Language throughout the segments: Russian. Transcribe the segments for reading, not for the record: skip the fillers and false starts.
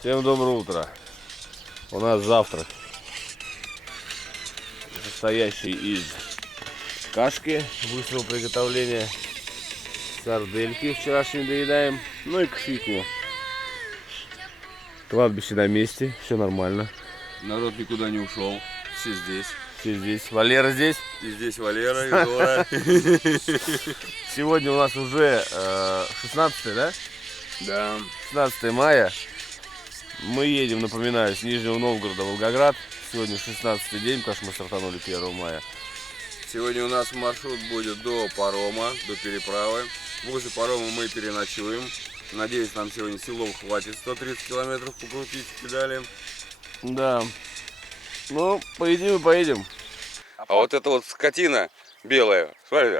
Всем доброе утро. У нас завтрак, состоящий из кашки быстрого приготовления, сардельки вчерашние доедаем, ну и кофейку. Кладбище на месте, все нормально. Народ никуда не ушел, все здесь. Все здесь. Валера здесь. И здесь Валера, и Жора. Сегодня у нас уже 16, да? Да. 16 мая. Мы едем, напоминаю, с Нижнего Новгорода в Волгоград. Сегодня 16-й день, потому что мы стартанули 1 мая. Сегодня у нас маршрут будет до парома, до переправы. Возле парома мы переночуем. Надеюсь, нам сегодня силов хватит 130 километров покрутить педали. Да. Ну, поедим и поедем. А вот эта вот скотина белая, смотри,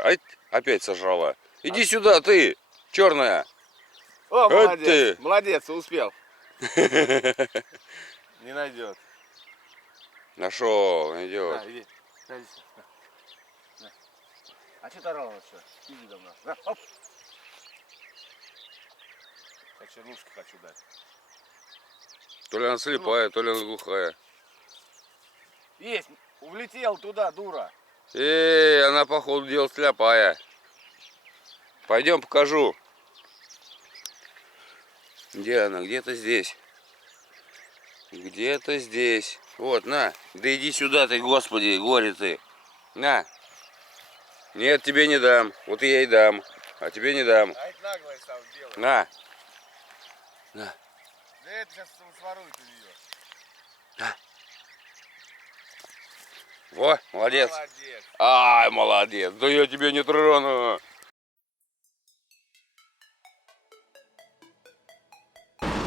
опять сожрала. Иди сюда, ты, черная. О, молодец, ты. Молодец, успел. Не найдет. Нашел, идет. Иди. А что ты орал вообще? Иди давно. Оп. Я чернушки хочу дать. То ли она слепая, то ли она глухая. Есть, улетел туда, дура. Она походу дела слепая. Пойдем покажу. Где она? Где-то здесь. Где-то здесь. Вот, на. Да иди сюда ты, господи, горе ты. На. Нет, тебе не дам. Вот и я ей дам. А тебе не дам. А это наглая стала белая. На. На. Да это сейчас сворует у нее. На. Во, молодец. Молодец. Ай, молодец. Да я тебя не трону.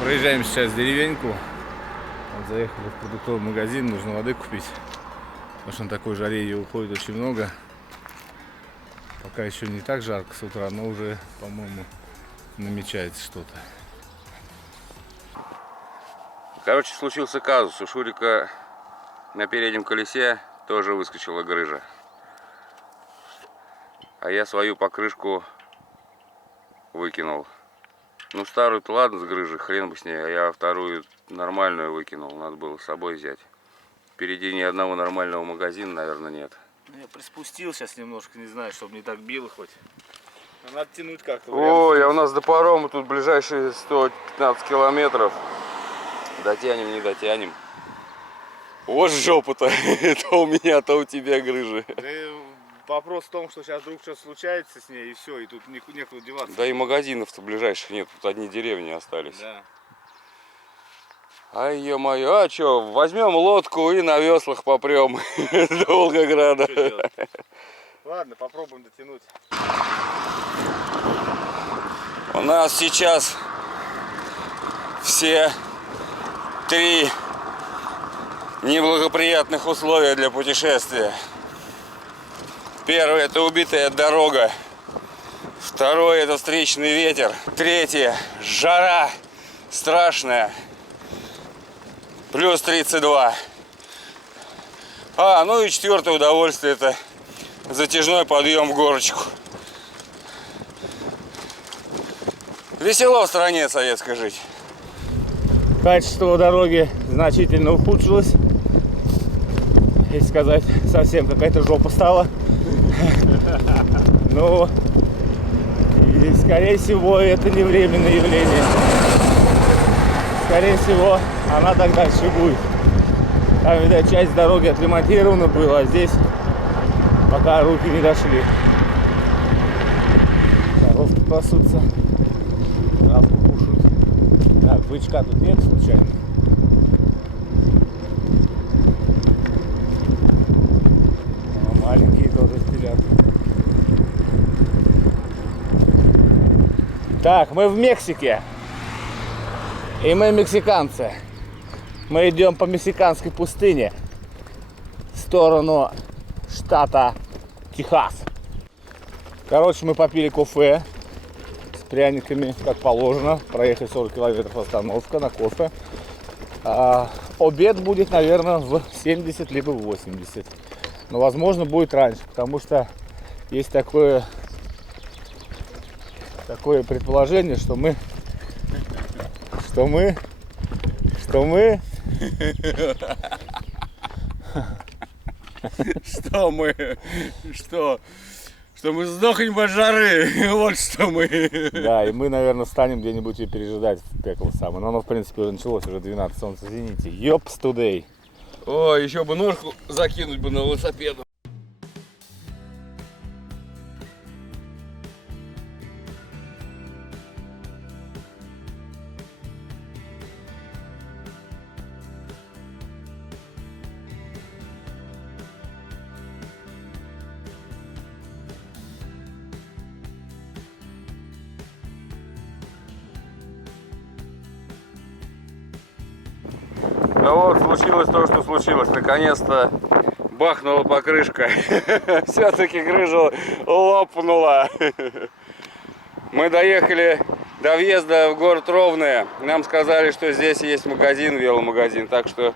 Проезжаем сейчас деревеньку. Вот заехали в продуктовый магазин, нужно воды купить. Потому что на такой жаре ее уходит очень много. Пока еще не так жарко с утра, но уже, по-моему, намечается что-то. Короче, случился казус. У Шурика на переднем колесе тоже выскочила грыжа. А я свою покрышку выкинул. Ну, старую-то ладно с грыжей, хрен бы с ней. А я вторую нормальную выкинул. Надо было с собой взять. Впереди ни одного нормального магазина, наверное, нет. Я приспустил сейчас немножко, не знаю, чтобы не так било хоть. Но надо тянуть как-то. Ой, а у нас до парома тут ближайшие 115 километров. Дотянем, не дотянем. Вот жопа-то. То у меня, то у тебя грыжа. Вопрос в том, что сейчас вдруг что-то случается с ней, и все, и тут некуда деваться. Да и магазинов-то ближайших нет, тут одни деревни остались. Да. Ай, ё-моё, а чё, возьмем лодку и на веслах попрем до Волгограда. Ладно, попробуем дотянуть. У нас сейчас все 3 неблагоприятных условия для путешествия. Первое — это убитая дорога. Второе — это встречный ветер. Третье — жара страшная. Плюс 32. Ну и четвертое удовольствие — это затяжной подъем в горочку. Весело в стране советской жить. Качество дороги значительно ухудшилось. Если сказать, совсем какая-то жопа стала. Ну, и, скорее всего, это не временное явление. Скорее всего, она так дальше будет. Там, видать, часть дороги отремонтирована была, а здесь пока руки не дошли. Коровки пасутся, травку кушают. Так, бычка тут нет случайно? Маленькие тоже телят. Так, мы в Мексике. И мы мексиканцы. Мы идем по мексиканской пустыне в сторону штата Техас. Короче, мы попили кофе с пряниками, как положено. Проехали 40 километров, остановка на кофе. Обед будет, наверное, в 70 либо в 80. Но возможно будет раньше, потому что есть такое предположение, что мы Что мы? Что мы? Что? Что мы сдохнем от жары. Вот что мы. Да, и мы, наверное, станем где-нибудь и пережидать в пекло самое. Но оно, в принципе, уже началось, уже 12, солнце в зените. Ёпс тудей. О, еще бы ножку закинуть бы на велосипеду. Ну вот, случилось то, что случилось. Наконец-то бахнула покрышка. Все-таки грыжа лопнула. Мы доехали до въезда в город Ровное. Нам сказали, что здесь есть магазин, веломагазин. Так что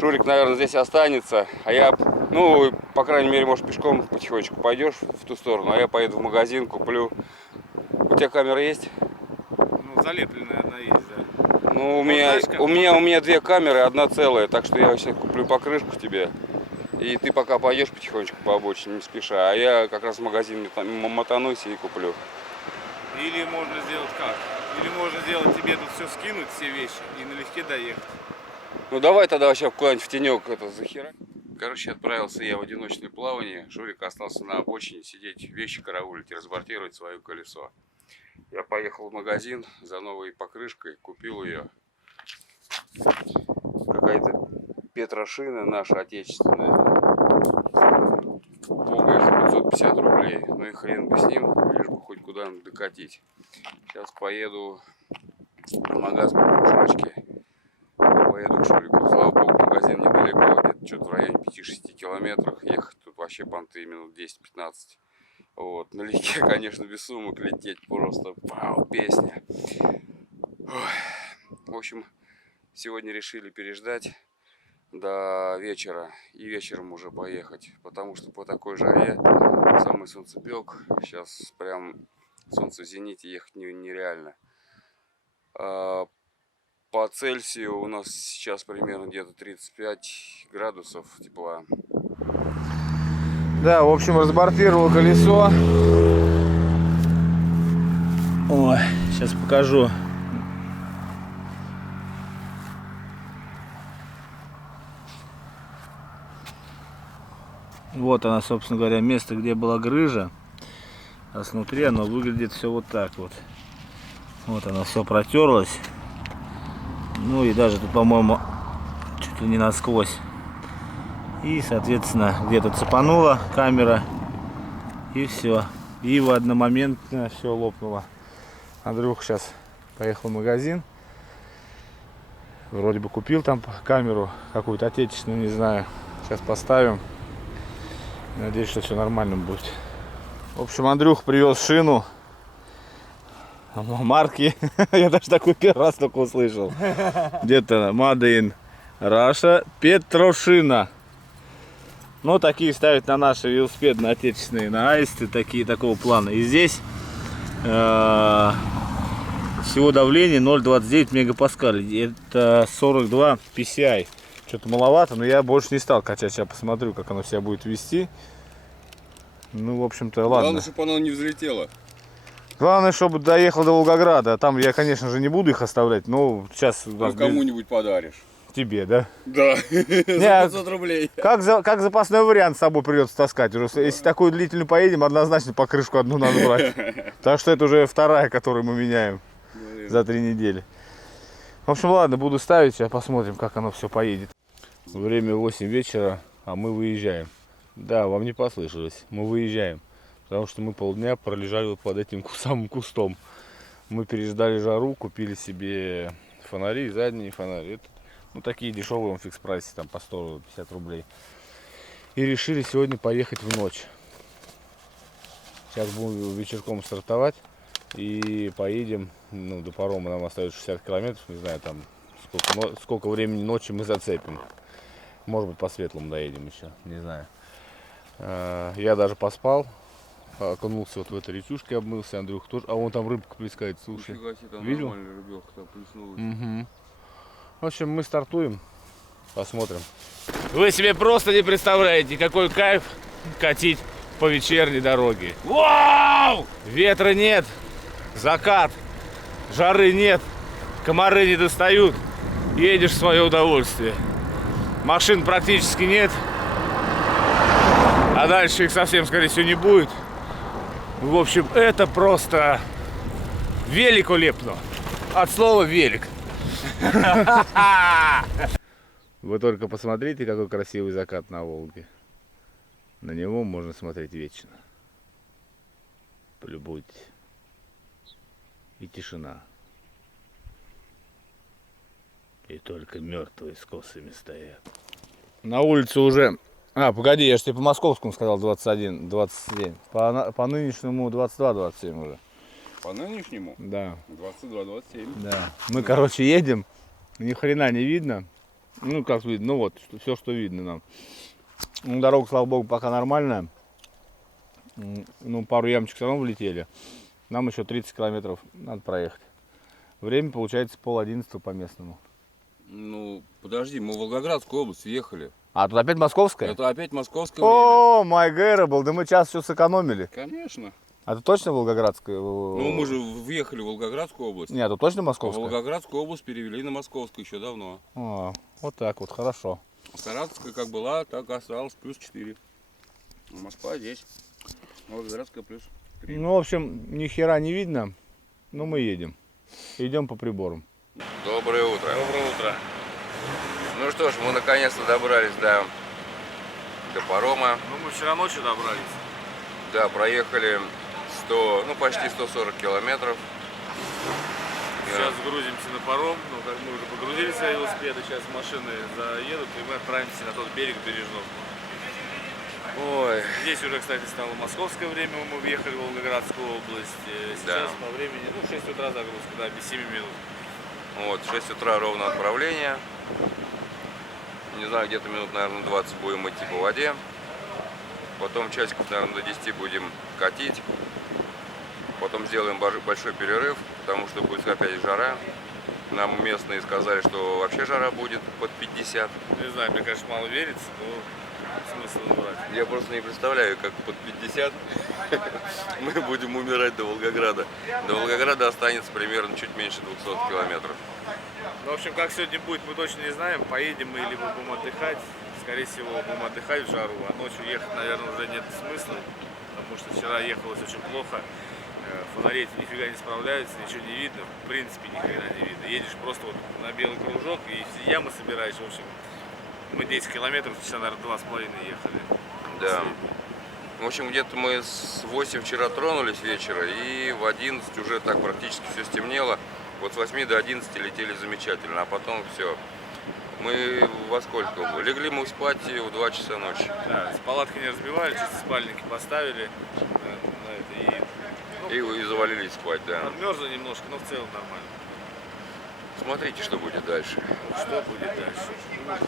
Шурик, наверное, здесь останется. А я, ну, по крайней мере, может, пешком потихонечку пойдешь в ту сторону. А я поеду в магазин, куплю. У тебя камера есть? Ну, залепленная одна есть, да. Ну, у меня две камеры, одна целая, так что я сейчас куплю покрышку тебе. И ты пока пойдешь потихонечку по обочине, не спеша, а я как раз в магазин мотанусь и куплю. Или можно сделать как? Или можно сделать тебе тут все скинуть, все вещи, и налегке доехать. Ну давай тогда вообще куда-нибудь в тенек это захера. Короче, отправился я в одиночное плавание. Шурик остался на обочине сидеть, вещи караулить и разбортировать свое колесо. Я поехал в магазин за новой покрышкой, купил ее. Какая-то петрошина наша отечественная. Бога за 550 рублей. Ну и хрен бы с ним, лишь бы хоть куда-нибудь докатить. Сейчас поеду в магазин, куплю жрачки. Поеду к Шурику. Слава богу, магазин недалеко, где-то что-то в районе 5-6 километрах. Ехать тут вообще понты минут 10-15. Вот, налегке, конечно, без сумок лететь просто, вау, песня. Ой. В общем, сегодня решили переждать до вечера и вечером уже поехать, потому что по такой жаре самый солнцепек, сейчас прям солнце в зените, ехать нереально. По Цельсию у нас сейчас примерно где-то 35 градусов тепла. Да, в общем, разбортировал колесо. Ой, сейчас покажу. Вот она, собственно говоря, место, где была грыжа. А снутри оно выглядит все вот так вот. Вот она все протерлась. Ну и даже тут, по-моему, чуть ли не насквозь. И, соответственно, где-то цепанула камера. И все. И в одномоментно все лопнуло. Андрюха сейчас поехал в магазин. Вроде бы купил там камеру какую-то отечественную, не знаю. Сейчас поставим. Надеюсь, что все нормально будет. В общем, Андрюх привез шину. Марки. Я даже такой первый раз только услышал. Где-то Made in Russia. Петрошина. Ну, такие ставят на наши велосипедные отечественные, на аисты, такого плана. И здесь всего давление 0,29 мегапаскалей. Это 42 PSI. Что-то маловато, но я больше не стал качать. Сейчас посмотрю, как оно себя будет вести. Ну, в общем-то, ладно. Главное, чтобы оно не взлетело. Главное, чтобы доехал до Волгограда. Там я, конечно же, не буду их оставлять, но сейчас... Ну, кому-нибудь подаришь. Тебе, да? Да, за 500 рублей. Как запасной вариант с собой придется таскать. Уже, если такую длительную поедем, однозначно покрышку одну надо брать. Так что это уже вторая, которую мы меняем за 3 недели. В общем, ладно, буду ставить, сейчас посмотрим, как оно все поедет. Время 8 вечера, а мы выезжаем. Да, вам не послышалось, мы выезжаем. Потому что мы полдня пролежали вот под этим самым кустом. Мы переждали жару, купили себе фонари, задние фонари. Ну, такие дешевые в фикс прайсе, там по 150 рублей. И решили сегодня поехать в ночь. Сейчас будем вечерком стартовать. И поедем, ну, до парома нам остается 60 километров. Не знаю, там сколько времени ночи мы зацепим. Может быть, по светлому доедем еще, не знаю. Я даже поспал. Окунулся вот в этой речушке, обмылся, Андрюх тоже. А вон там рыбка плескает, слушай. Фига себе, там видел? нормальная рыбёха там плеснулась. Угу. В общем, мы стартуем. Посмотрим. Вы себе просто не представляете, какой кайф катить по вечерней дороге. Вау! Ветра нет, закат, жары нет, комары не достают. Едешь в свое удовольствие. Машин практически нет. А дальше их совсем, скорее всего, не будет. В общем, это просто великолепно. От слова велик. Вы только посмотрите, какой красивый закат на Волге. На него можно смотреть вечно. Полюбуйтесь. И тишина. И только мертвые с косами стоят. На улице уже... А, погоди, я же тебе по московскому сказал 21, 27. По нынешнему 22-27 уже. По нынешнему? Да. 22-27. Да. Мы, короче, едем. Ни хрена не видно. Ну, как видно, ну вот, все, что видно нам. Ну, дорога, слава богу, пока нормальная. Ну, пару ямочек все равно влетели. Нам еще 30 километров надо проехать. Время получается 10:30 по местному. Ну, подожди, мы в Волгоградскую область въехали. А, тут опять московская? Это опять московское время. О, my God, да мы час все сэкономили. Конечно. А тут точно волгоградская? Ну, мы же въехали в Волгоградскую область. Нет, тут точно А московская? Волгоградскую область перевели на московскую еще давно. А, вот так вот, хорошо. Саратовская как была, так и осталась, плюс 4. Москва здесь. Волгоградская плюс 3. Ну, в общем, ни хера не видно, но мы едем. Идем по приборам. Доброе утро. Доброе утро. Ну что ж, мы наконец-то добрались до парома. Ну, мы вчера ночью добрались. Да, проехали 100, ну почти 140 километров. Сейчас грузимся на паром. Ну, как мы уже погрузили свои велосипеды, сейчас машины заедут, и мы отправимся на тот берег Бережновку. Ой, Здесь уже, кстати, стало московское время, мы въехали в Волгоградскую область. Сейчас Да. по времени, ну, 6 утра загрузка, да, без 7 минут. вот, 6 утра ровно отправление. Не знаю, где-то минут, наверное, 20 будем идти по воде. Потом часиков, наверное, до 10 будем катить. Потом сделаем большой перерыв, потому что будет опять жара. Нам местные сказали, что вообще жара будет под 50. Не знаю, мне, конечно, мало верится, но смысл не брать. Я просто не представляю, как под 50 мы будем умирать до Волгограда. До Волгограда останется примерно чуть меньше 200 километров. Ну, в общем, как сегодня будет, мы точно не знаем. Поедем мы либо будем отдыхать. Скорее всего, будем отдыхать в жару, а ночью ехать, наверное, уже нет смысла. Потому что вчера ехалось очень плохо. Фонари нифига не справляются, ничего не видно. В принципе, ни хрена не видно. Едешь просто вот на белый кружок и все ямы собираешь. В общем, мы 10 километров, часа, наверное, 2,5 ехали. Да. В общем, где-то мы с 8 вчера тронулись вечера, и в 11 уже так практически все стемнело. Вот с 8 до 11 летели замечательно, а потом все. Мы во сколько? Легли мы спать в 2 часа ночи. Да, с палатки не разбивали, чисто спальники поставили на это, И завалились спать, да. подмерзло немножко, но в целом нормально. Смотрите, что будет дальше. Что будет дальше?